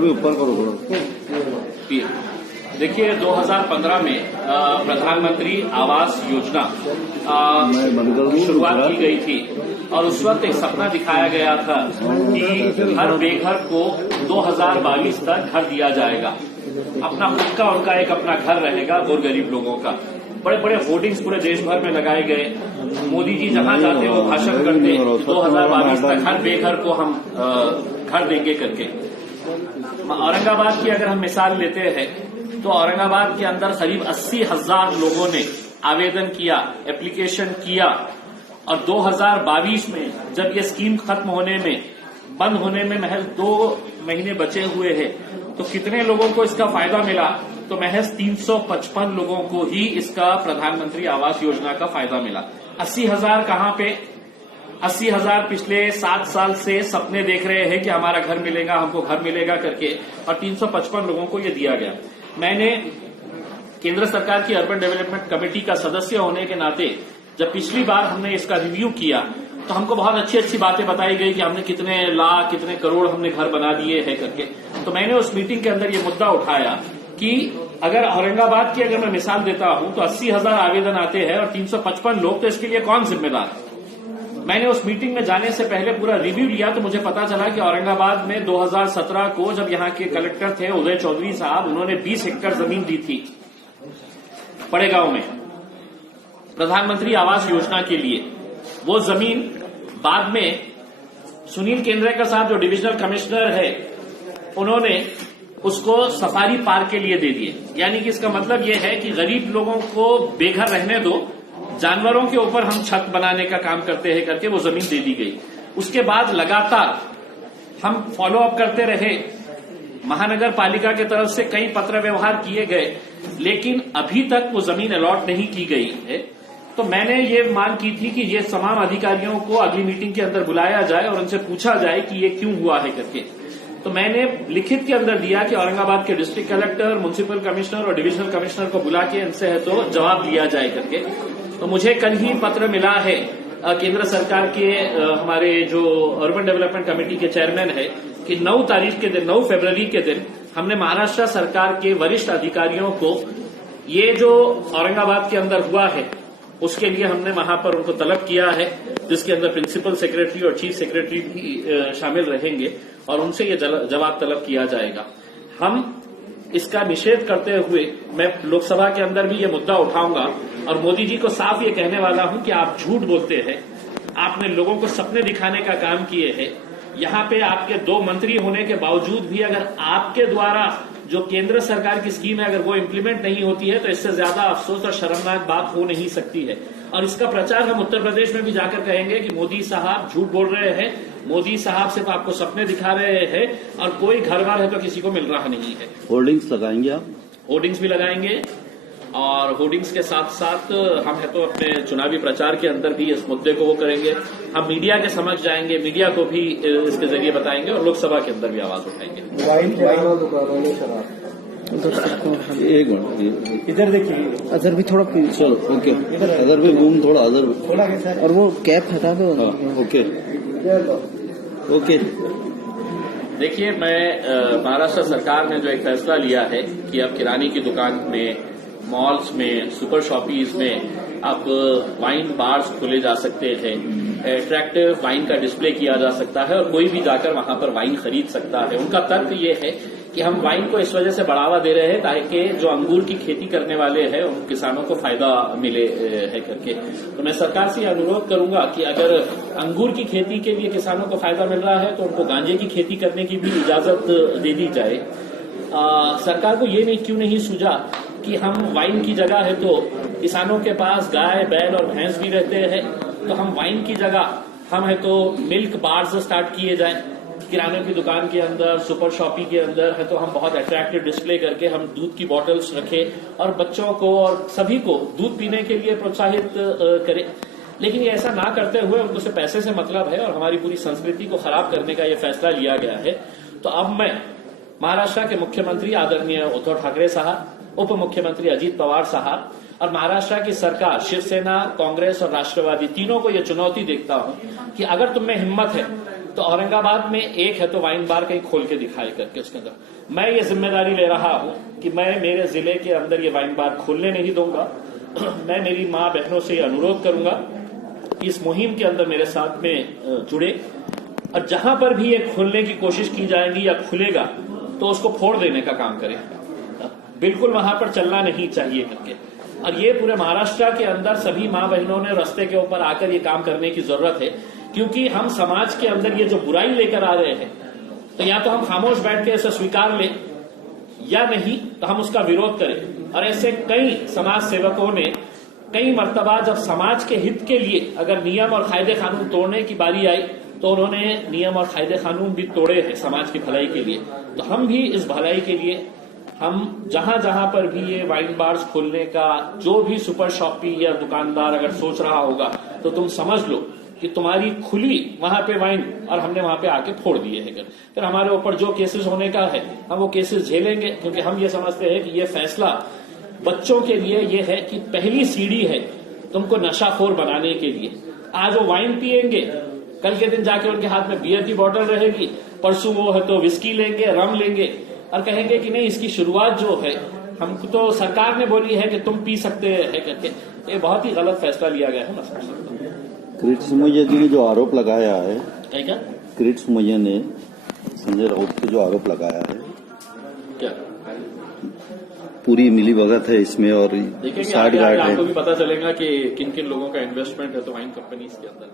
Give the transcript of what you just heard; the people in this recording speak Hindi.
भी ऊपर करो थोड़ा। देखिए 2015 में प्रधानमंत्री आवास योजना शुरुआत की गई थी और उस वक्त एक सपना दिखाया गया था कि हर बेघर को 2022 तक घर दिया जाएगा। अपना खुद का उनका एक अपना घर रहेगा और गरीब लोगों का। बड़े बड़े होर्डिंग्स पूरे देश भर में लगाए गए। मोदी जी जहां जाते वो भाषण करते 2022 तक हर बेघर को हम घर देंगे करके। औरंगाबाद की अगर हम मिसाल लेते हैं तो औरंगाबाद के अंदर करीब 80,000 लोगों ने आवेदन किया, एप्लीकेशन किया और 2022 में जब ये स्कीम खत्म होने में, बंद होने में महज 2 महीने बचे हुए हैं तो कितने लोगों को इसका फायदा मिला? तो महज 355 लोगों को ही इसका प्रधानमंत्री आवास योजना का फायदा मिला। 80,000 कहां पे? 80,000 पिछले 7 साल से सपने देख रहे हैं कि हमारा घर मिलेगा, हमको घर मिलेगा करके, और 355 लोगों को ये दिया गया। मैंने केंद्र सरकार की अर्बन डेवलपमेंट कमेटी का सदस्य होने के नाते जब पिछली बार हमने इसका रिव्यू किया तो हमको बहुत अच्छी अच्छी बातें बताई गई कि हमने कितने लाख, कितने करोड़ हमने घर बना दिए हैं करके। तो मैंने उस मीटिंग के अंदर ये मुद्दा उठाया कि अगर औरंगाबाद की अगर मैं मिसाल देता हूं तो 80,000 आवेदन आते हैं और 355 लोग, तो इसके लिए कौन जिम्मेदार? मैंने उस मीटिंग में जाने से पहले पूरा रिव्यू लिया तो मुझे पता चला कि औरंगाबाद में 2017 को जब यहां के कलेक्टर थे उदय चौधरी साहब, उन्होंने 20 हेक्टेयर जमीन दी थी पड़ेगांव में प्रधानमंत्री आवास योजना के लिए। वो जमीन बाद में सुनील केंद्रेकर साहब जो डिविजनल कमिश्नर है उन्होंने उसको सफारी पार्क के लिए दे दिए। यानी कि इसका मतलब यह है कि गरीब लोगों को बेघर रहने दो, जानवरों के ऊपर हम छत बनाने का काम करते हैं करके वो जमीन दे दी गई। उसके बाद लगातार हम फॉलो अप करते रहे, महानगर पालिका की तरफ से कई पत्र व्यवहार किए गए, लेकिन अभी तक वो जमीन अलॉट नहीं की गई है। तो मैंने ये मांग की थी कि ये तमाम अधिकारियों को अगली मीटिंग के अंदर बुलाया जाए और उनसे पूछा जाए कि ये क्यों हुआ है करके। तो मैंने लिखित के अंदर दिया कि औरंगाबाद के डिस्ट्रिक्ट कलेक्टर, म्युनिसिपल कमिश्नर और डिविजनल कमिश्नर को बुला के इनसे है तो जवाब लिया जाए करके। तो मुझे कल ही पत्र मिला है केंद्र सरकार के हमारे जो अर्बन डेवलपमेंट कमेटी के चेयरमैन है कि 9 तारीख के दिन, 9 फरवरी के दिन हमने महाराष्ट्र सरकार के वरिष्ठ अधिकारियों को ये जो औरंगाबाद के अंदर हुआ है उसके लिए हमने वहां पर उनको तलब किया है, जिसके अंदर प्रिंसिपल सेक्रेटरी और चीफ सेक्रेटरी भी शामिल रहेंगे और उनसे ये जवाब तलब किया जाएगा। हम इसका निषेध करते हुए मैं लोकसभा के अंदर भी ये मुद्दा उठाऊंगा और मोदी जी को साफ ये कहने वाला हूं कि आप झूठ बोलते हैं। आपने लोगों को सपने दिखाने का काम किए हैं। यहां पे आपके 2 मंत्री होने के बावजूद भी अगर आपके द्वारा जो केंद्र सरकार की स्कीम है अगर वो इम्प्लीमेंट नहीं होती है तो इससे ज्यादा अफसोस और शर्मनाक बात हो नहीं सकती है। और इसका प्रचार हम उत्तर प्रदेश में भी जाकर कहेंगे कि मोदी साहब झूठ बोल रहे हैं, मोदी साहब सिर्फ आपको सपने दिखा रहे हैं और कोई घर बार है तो किसी को मिल रहा नहीं है। होर्डिंग्स लगाएंगे आप? होर्डिंग्स भी लगाएंगे और होर्डिंग्स के साथ साथ हम है तो अपने चुनावी प्रचार के अंदर भी इस मुद्दे को वो करेंगे। हम मीडिया के समक्ष जाएंगे, मीडिया को भी इसके जरिए बताएंगे और लोकसभा के अंदर भी आवाज उठाएंगे। एक मिनट इधर देखिए, अदर भी थोड़ा, चलो ओके, अदर भी घूम थोड़ा, अदर और वो कैप हटा दो। Okay okay. देखिए, मैं महाराष्ट्र सरकार ने जो एक फैसला लिया है कि अब किराने की दुकान में, मॉल्स में, सुपर शॉपीज में अब वाइन बार्स खोले जा सकते हैं, अट्रैक्टिव वाइन का डिस्प्ले किया जा सकता है और कोई भी जाकर वहां पर वाइन खरीद सकता है। उनका तर्क ये है कि हम वाइन को इस वजह से बढ़ावा दे रहे हैं ताकि जो अंगूर की खेती करने वाले हैं उन किसानों को फायदा मिले है करके। तो मैं सरकार से अनुरोध करूंगा कि अगर अंगूर की खेती के लिए किसानों को फायदा मिल रहा है तो उनको गांजे की खेती करने की भी इजाजत दे दी जाए। सरकार को ये क्यों नहीं सूझा कि हम वाइन की जगह है तो किसानों के पास गाय, बैल और भैंस भी रहते हैं, तो हम वाइन की जगह हम है तो मिल्क बार्स स्टार्ट किए जाए किराने की दुकान के अंदर, सुपर शॉपी के अंदर है तो हम बहुत अट्रैक्टिव डिस्प्ले करके हम दूध की बॉटल्स रखें और बच्चों को और सभी को दूध पीने के लिए प्रोत्साहित करें। लेकिन ये ऐसा ना करते हुए उनको सिर्फ पैसे से मतलब है और हमारी पूरी संस्कृति को खराब करने का ये फैसला लिया गया है। तो अब मैं महाराष्ट्र के मुख्यमंत्री आदरणीय उद्धव ठाकरे साहब, उप मुख्यमंत्री अजीत पवार साहब और महाराष्ट्र की सरकार, शिवसेना, कांग्रेस और राष्ट्रवादी तीनों को यह चुनौती देखता हूं कि अगर तुम में हिम्मत है तो औरंगाबाद में एक है तो वाइन बार कहीं खोल के दिखाए करके उसके अंदर। मैं ये जिम्मेदारी ले रहा हूं कि मैं मेरे जिले के अंदर ये वाइन बार खोलने नहीं दूंगा। मैं मेरी मां बहनों से ये अनुरोध करूंगा कि इस मुहिम के अंदर मेरे साथ में जुड़े, और जहां पर भी ये खोलने की कोशिश की जाएगी या खुलेगा तो उसको फोड़ देने का काम करें। बिल्कुल वहां पर चलना नहीं चाहिए करके। और ये पूरे महाराष्ट्र के अंदर सभी मां बहनों ने रास्ते के ऊपर आकर ये काम करने की जरूरत है, क्योंकि हम समाज के अंदर ये जो बुराई लेकर आ रहे हैं, तो या तो हम खामोश बैठ के इसे स्वीकार लें या नहीं तो हम उसका विरोध करें। और ऐसे कई समाज सेवकों ने कई मर्तबा जब समाज के हित के लिए अगर नियम और कायदे कानून तोड़ने की बारी आई तो उन्होंने नियम और कायदे कानून भी तोड़े हैं समाज की भलाई के लिए। तो हम भी इस भलाई के लिए हम जहां जहां पर भी ये वाइन बार्स खोलने का जो भी सुपर शॉपी या दुकानदार अगर सोच रहा होगा तो तुम समझ लो कि तुम्हारी खुली वहां पे वाइन और हमने वहां पे आके फोड़ दिए हैं। फिर हमारे ऊपर जो केसेस होने का है हम वो केसेस झेलेंगे, क्योंकि हम ये समझते हैं कि ये फैसला बच्चों के लिए ये है कि पहली सीढ़ी है तुमको नशाखोर बनाने के लिए। आज वो वाइन पिएंगे, कल के दिन जाके उनके हाथ में बियर की बोतल रहेगी, परसों वो है तो विस्की लेंगे, रम लेंगे और कहेंगे कि नहीं इसकी शुरुआत जो है हमको तो सरकार ने बोली है कि तुम पी सकते हैं करके। ये बहुत ही गलत फैसला लिया गया है। मैं समझ सकता हूँ किरीट सोमैया जी ने जो आरोप लगाया है, क्या किरीट सोमैया ने संजय राउत पे जो आरोप लगाया है, क्या पूरी मिली भगत है इसमें और देखेंगे साठ गार्ड है। आपको भी पता चलेगा कि किन किन लोगों का इन्वेस्टमेंट है तो वाइन कंपनीज के अंदर।